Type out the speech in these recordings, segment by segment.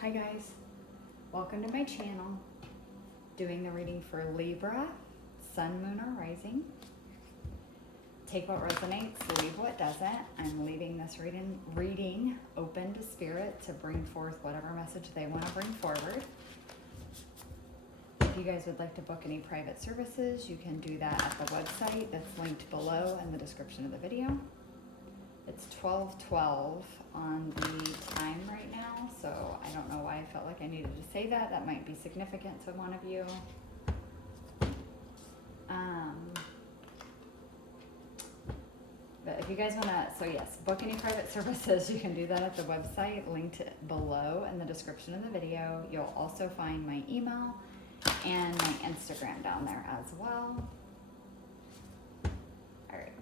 Hi guys, welcome to my channel. Doing the reading for Libra, Sun, Moon, or Rising. Take what resonates, leave what doesn't. I'm leaving this reading open to Spirit to bring forth whatever message they want to bring forward. If you guys would like to book any private services, you can do that at the website that's linked below in the description of the video. It's 12:12 on the time right now, so I don't know why I felt like I needed to say that. That might be significant to one of you. But if you guys want to, so yes, book any private services, you can do that at the website linked below in the description of the video. You'll also find my email and my Instagram down there as well. All right.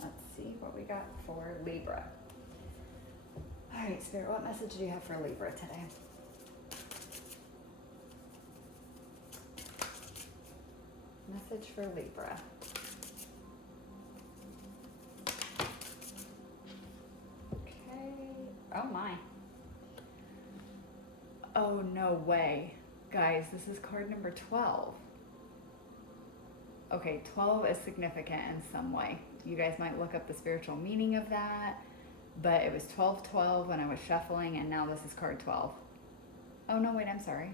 Let's see what we got for Libra. All right, Spirit, what message do you have for Libra today? Message for Libra. Oh my. Oh, no way. Guys, this is card number 12. Okay, 12 is significant in some way. You guys might look up the spiritual meaning of that, but it was 12-12 when I was shuffling, and now this is card 12. Oh, no, wait, I'm sorry.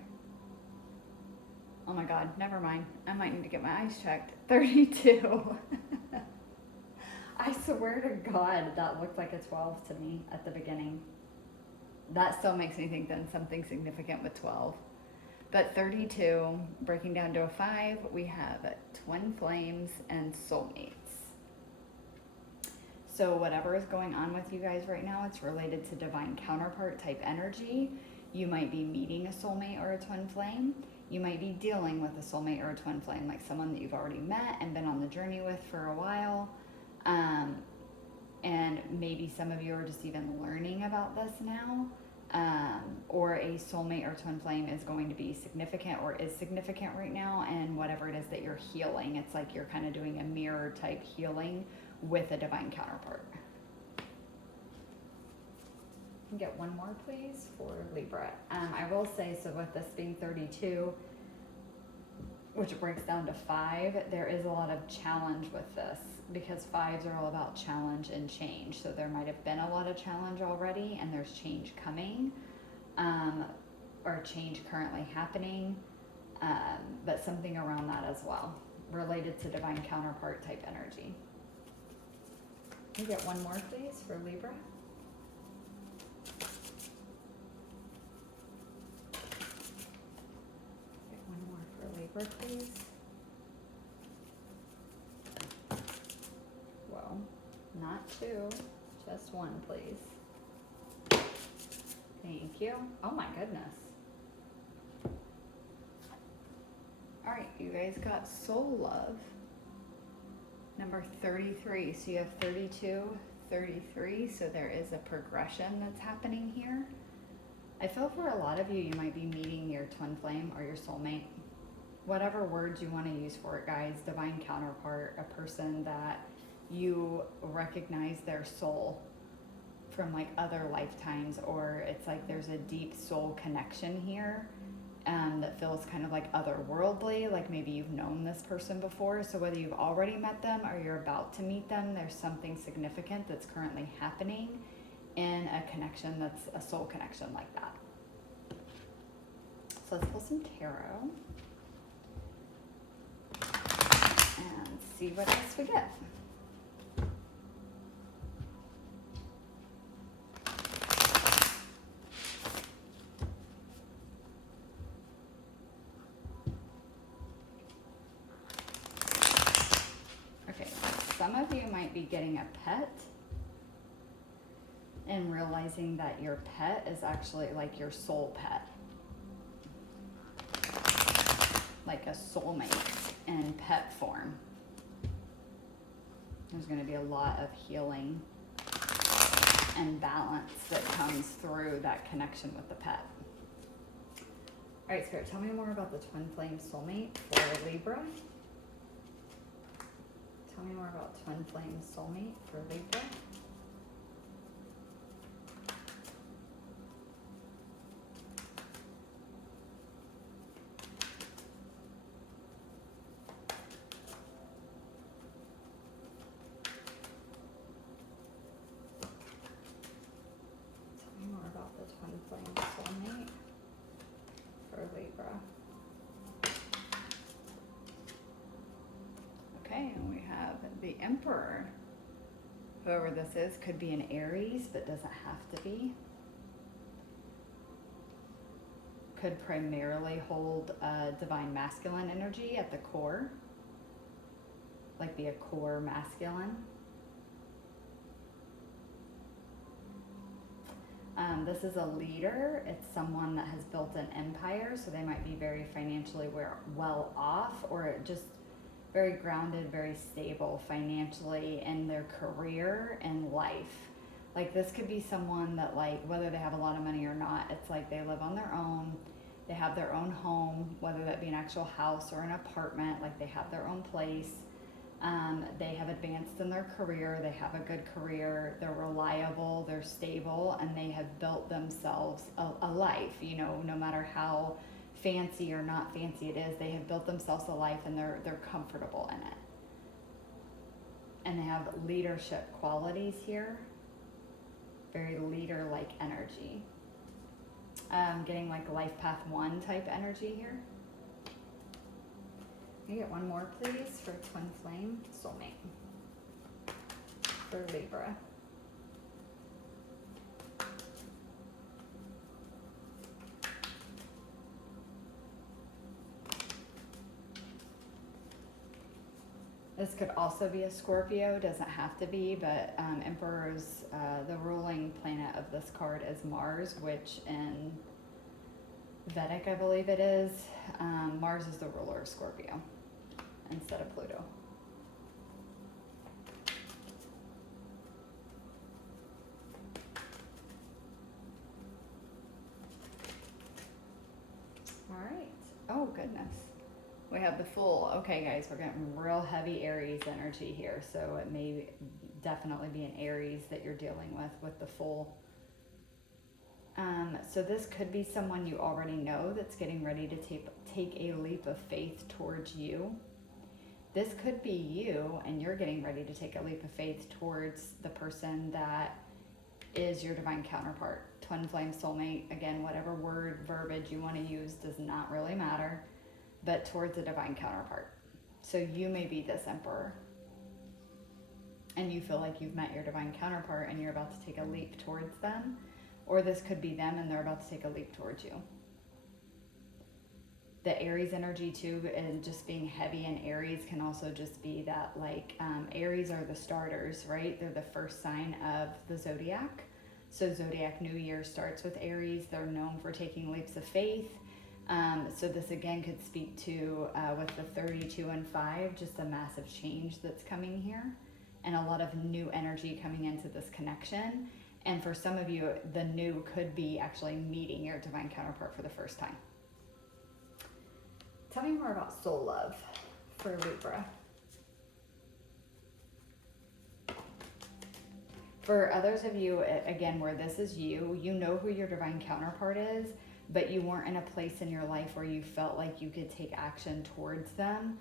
Oh my God, never mind. I might need to get my eyes checked. 32. I swear to God, that looked like a 12 to me at the beginning. That still makes me think then something significant with 12. But 32, breaking down to a 5, we have twin flames and soulmates. So whatever is going on with you guys right now, it's related to divine counterpart type energy. You might be meeting a soulmate or a twin flame. You might be dealing with a soulmate or a twin flame, like someone that you've already met and been on the journey with for a while. And maybe some of you are just even learning about this now. Or a soulmate or twin flame is going to be significant or is significant right now, and whatever it is that you're healing, it's like you're kind of doing a mirror type healing with a divine counterpart. Can get one more please for Libra. I will say, so with this being 32, which breaks down to 5, there is a lot of challenge with this, because 5s are all about challenge and change. So there might have been a lot of challenge already, and there's change coming, or change currently happening, but something around that as well, related to divine counterpart type energy. Can you get one more please for Libra? Get one more for Libra please. Not 2, just 1, please. Thank you. Oh my goodness. All right, you guys got Soul Love, number 33. So you have 32, 33, so there is a progression that's happening here. I feel for a lot of you, you might be meeting your twin flame or your soulmate. Whatever words you want to use for it, guys. Divine counterpart, a person that you recognize their soul from like other lifetimes, or it's like there's a deep soul connection here that feels kind of like otherworldly, like maybe you've known this person before. So whether you've already met them or you're about to meet them, there's something significant that's currently happening in a connection that's a soul connection like that. So let's pull some tarot and see what else we get. Some of you might be getting a pet and realizing that your pet is actually like your soul pet, like a soulmate in pet form. There's going to be a lot of healing and balance that comes through that connection with the pet. All right, Spirit, tell me more about the twin flame soulmate for Libra. Tell me more about twin flame soulmate for Libra. twin flame soulmate for Libra. Okay, and we have the Emperor. Whoever this is could be an Aries, but doesn't have to be. Could primarily hold divine masculine energy at the core, like be a core masculine. This is a leader. It's someone that has built an empire, so they might be very financially well off, or just very grounded, very stable financially in their career and life. Like this could be someone that, like, whether they have a lot of money or not, it's like they live on their own. They have their own home, whether that be an actual house or an apartment, like they have their own place. They have advanced in their career, they have a good career, they're reliable, they're stable, and they have built themselves a life, you know, no matter how fancy or not fancy it is, they have built themselves a life and they're comfortable in it. And they have leadership qualities here, very leader-like energy. Getting like life path 1 type energy here. Can you get one more, please, for twin flame soulmate for Libra? This could also be a Scorpio, doesn't have to be, but Emperor's, the ruling planet of this card is Mars, which in Vedic, I believe it is, Mars is the ruler of Scorpio instead of Pluto. All right. Oh, goodness. We have the Fool. Okay, guys, we're getting real heavy Aries energy here, so it may definitely be an Aries that you're dealing with the Fool. So this could be someone you already know that's getting ready to take a leap of faith towards you. This could be you, and you're getting ready to take a leap of faith towards the person that is your divine counterpart. Twin flame soulmate, again, whatever word, verbiage you want to use does not really matter, but towards a divine counterpart. So you may be this Emperor, and you feel like you've met your divine counterpart and you're about to take a leap towards them, or this could be them and they're about to take a leap towards you. The Aries energy too, and just being heavy in Aries can also just be that, like, Aries are the starters, right? They're the first sign of the zodiac. So zodiac new year starts with Aries. They're known for taking leaps of faith. So this again could speak to, with the 32 and 5, just a massive change that's coming here and a lot of new energy coming into this connection. And for some of you, the new could be actually meeting your divine counterpart for the first time. Tell me more about soul love for Libra. For others of you, again, where this is you, you know who your divine counterpart is, but you weren't in a place in your life where you felt like you could take action towards them.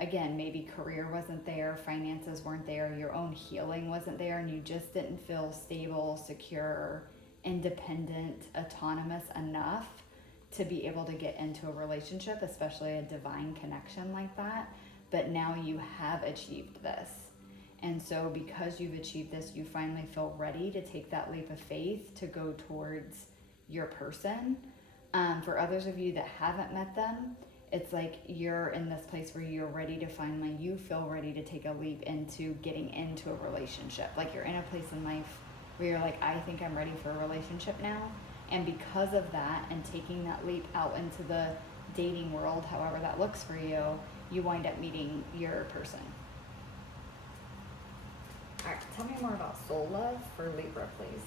Again, maybe career wasn't there, finances weren't there, your own healing wasn't there, and you just didn't feel stable, secure, independent, autonomous enough to be able to get into a relationship, especially a divine connection like that. But now you have achieved this. And so because you've achieved this, you finally feel ready to take that leap of faith to go towards your person. For others of you that haven't met them, it's like you're in this place where you're ready to finally, you feel ready to take a leap into getting into a relationship. Like you're in a place in life where you're like, I think I'm ready for a relationship now. And because of that, and taking that leap out into the dating world, however that looks for you, you wind up meeting your person. All right, tell me more about soul love for Libra, please.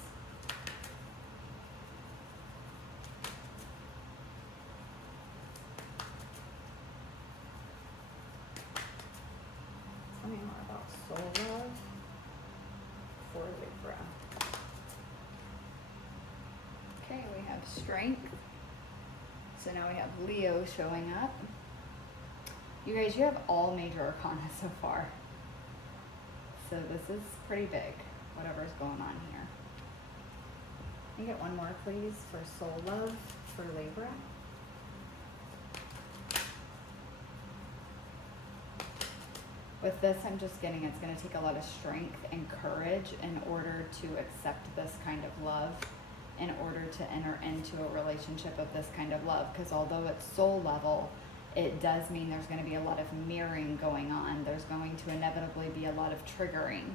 Tell me more about soul love for Libra. Okay, we have strength. So now we have Leo showing up. You guys, you have all major arcana so far. So this is pretty big, whatever's going on here. Can I get one more, please, for soul love for Libra? With this, I'm just getting it's going to take a lot of strength and courage in order to accept this kind of love, in order to enter into a relationship of this kind of love. Because although it's soul level, it does mean there's going to be a lot of mirroring going on. There's going to inevitably be a lot of triggering.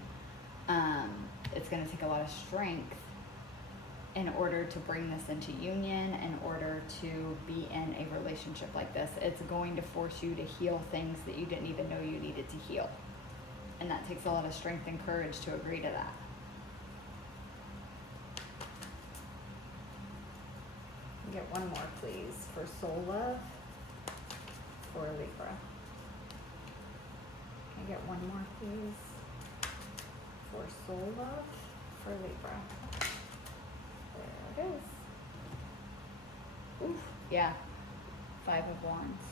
It's going to take a lot of strength in order to bring this into union, in order to be in a relationship like this. It's going to force you to heal things that you didn't even know you needed to heal. And that takes a lot of strength and courage to agree to that. Get one more, please, for soul love for Libra. Can I get one more, please, for soul love for Libra? There it is. Oof. Yeah. 5 of Wands.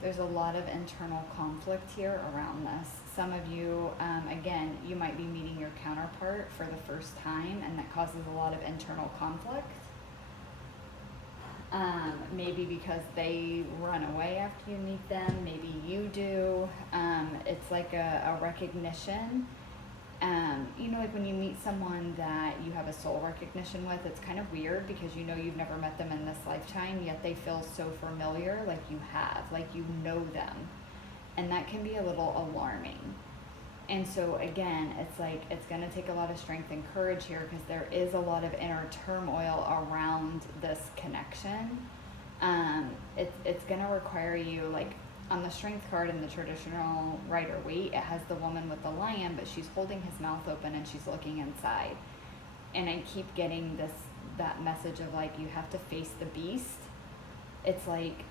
There's a lot of internal conflict here around this. Some of you, again, you might be meeting your counterpart for the first time, and that causes a lot of internal conflict. Maybe because they run away after you meet them, maybe you do. It's like a recognition. You know, like when you meet someone that you have a soul recognition with, it's kind of weird because you know you've never met them in this lifetime, yet they feel so familiar, like you have, like you know them. And that can be a little alarming. And so again, it's like it's going to take a lot of strength and courage here because there is a lot of inner turmoil around this connection. It's going to require you, like on the strength card in the traditional Rider-Waite, it has the woman with the lion, but she's holding his mouth open and she's looking inside. And I keep getting that message of like, you have to face the beast. It's like,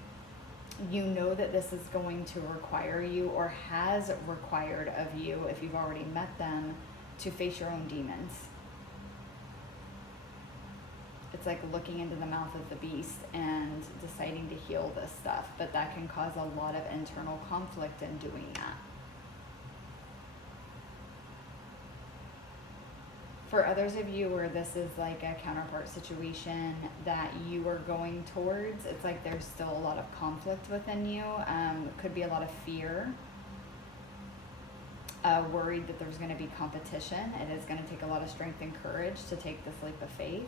you know that this is going to require you, or has required of you, if you've already met them, to face your own demons. It's like looking into the mouth of the beast and deciding to heal this stuff, but that can cause a lot of internal conflict in doing that. For others of you where this is like a counterpart situation that you are going towards, it's like there's still a lot of conflict within you. Could be a lot of fear, worried that there's going to be competition. It is going to take a lot of strength and courage to take this leap of faith.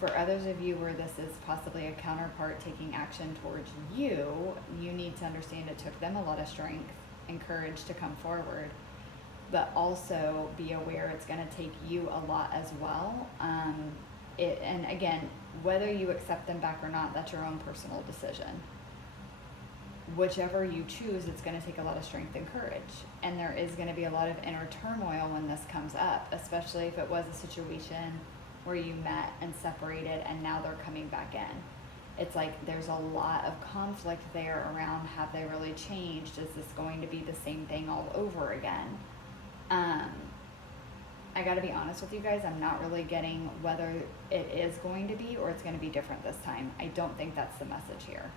For others of you where this is possibly a counterpart taking action towards you, you need to understand it took them a lot of strength and courage to come forward. But also be aware it's going to take you a lot as well. And again, whether you accept them back or not, that's your own personal decision. Whichever you choose, it's going to take a lot of strength and courage. And there is going to be a lot of inner turmoil when this comes up, especially if it was a situation where you met and separated and now they're coming back in. It's like there's a lot of conflict there around, have they really changed? Is this going to be the same thing all over again? I gotta be honest with you guys, I'm not really getting whether it is going to be or it's going to be different this time. I don't think that's the message here.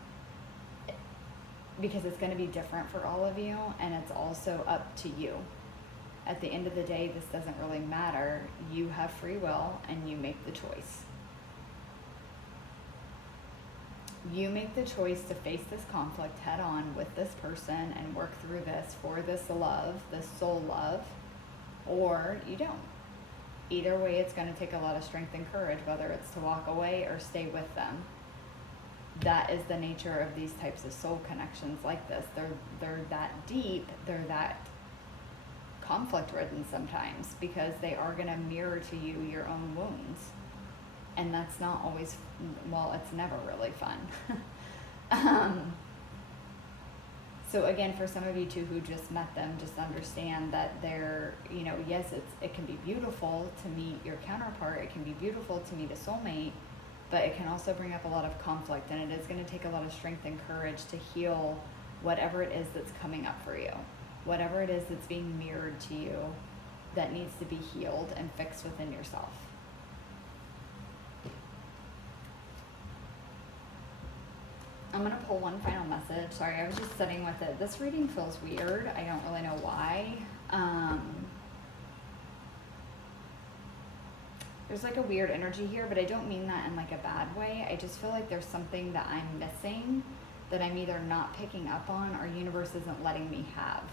Because it's going to be different for all of you, and it's also up to you. At the end of the day, this doesn't really matter. You have free will and you make the choice. You make the choice to face this conflict head on with this person and work through this for this love, this soul love, or you don't. Either way, it's going to take a lot of strength and courage, whether it's to walk away or stay with them. That is the nature of these types of soul connections like this. They're that deep, they're that conflict ridden sometimes, because they are going to mirror to you your own wounds. And that's not always, well, it's never really fun. So again, for some of you too who just met them, just understand that they're, you know, yes, it can be beautiful to meet your counterpart. It can be beautiful to meet a soulmate, but it can also bring up a lot of conflict, and it is going to take a lot of strength and courage to heal whatever it is that's coming up for you. Whatever it is that's being mirrored to you that needs to be healed and fixed within yourself. I'm going to pull one final message. Sorry, I was just sitting with it. This reading feels weird. I don't really know why. There's like a weird energy here, but I don't mean that in like a bad way. I just feel like there's something that I'm missing that I'm either not picking up on or universe isn't letting me have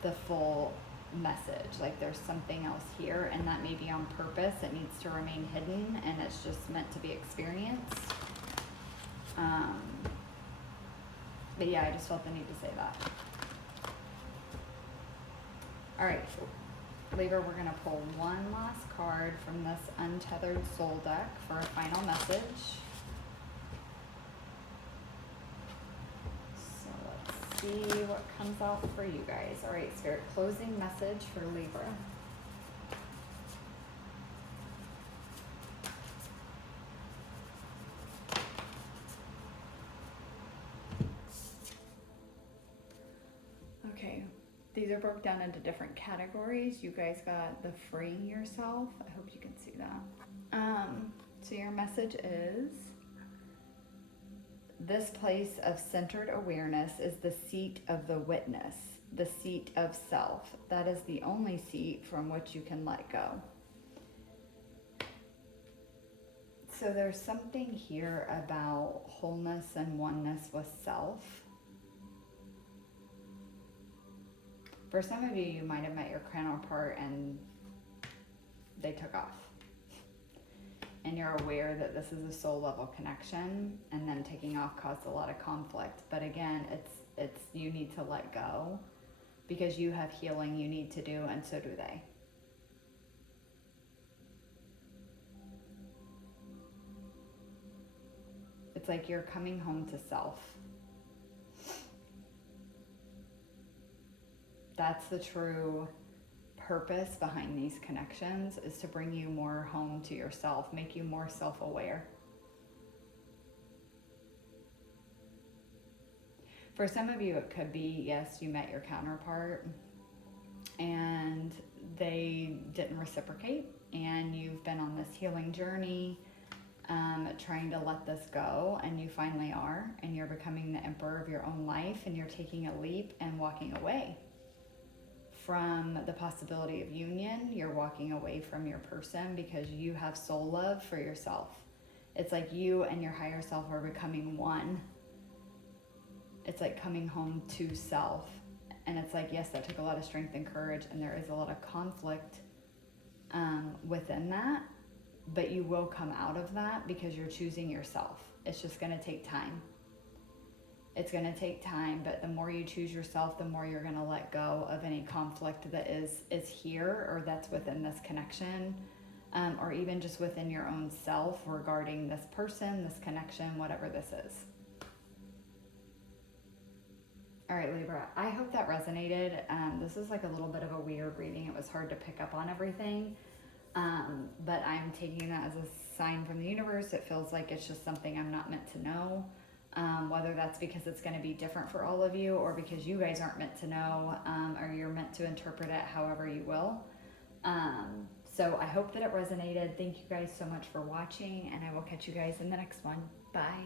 the full message. Like there's something else here, and that may be on purpose. It needs to remain hidden, and it's just meant to be experienced. But yeah, I just felt the need to say that. All right, Libra, we're gonna pull one last card from this Untethered Soul deck for a final message. So let's see what comes out for you guys. All right, Spirit, closing message for Libra. Okay, these are broke down into different categories. You guys got the freeing yourself. I hope you can see that. So your message is, this place of centered awareness is the seat of the witness, the seat of self. That is the only seat from which you can let go. So there's something here about wholeness and oneness with self. For some of you, you might have met your counterpart and they took off. And you're aware that this is a soul level connection, and then taking off caused a lot of conflict. But again, it's you need to let go because you have healing you need to do, and so do they. It's like you're coming home to self. That's the true purpose behind these connections, is to bring you more home to yourself, make you more self-aware. For some of you, it could be, yes, you met your counterpart and they didn't reciprocate, and you've been on this healing journey, trying to let this go, and you finally are, and you're becoming the emperor of your own life, and you're taking a leap and walking away from the possibility of union. You're walking away from your person because you have soul love for yourself. It's like you and your higher self are becoming one. It's like coming home to self. And it's like, yes, that took a lot of strength and courage, and there is a lot of conflict within that, but you will come out of that because you're choosing yourself. It's just going to take time. It's going to take time, but the more you choose yourself, the more you're going to let go of any conflict that is here, or that's within this connection, or even just within your own self regarding this person, this connection, whatever this is. All right, Libra, I hope that resonated. This is like a little bit of a weird reading. It was hard to pick up on everything, but I'm taking that as a sign from the universe. It feels like it's just something I'm not meant to know. Whether that's because it's going to be different for all of you, or because you guys aren't meant to know, or you're meant to interpret it however you will. So I hope that it resonated. Thank you guys so much for watching, and I will catch you guys in the next one. Bye.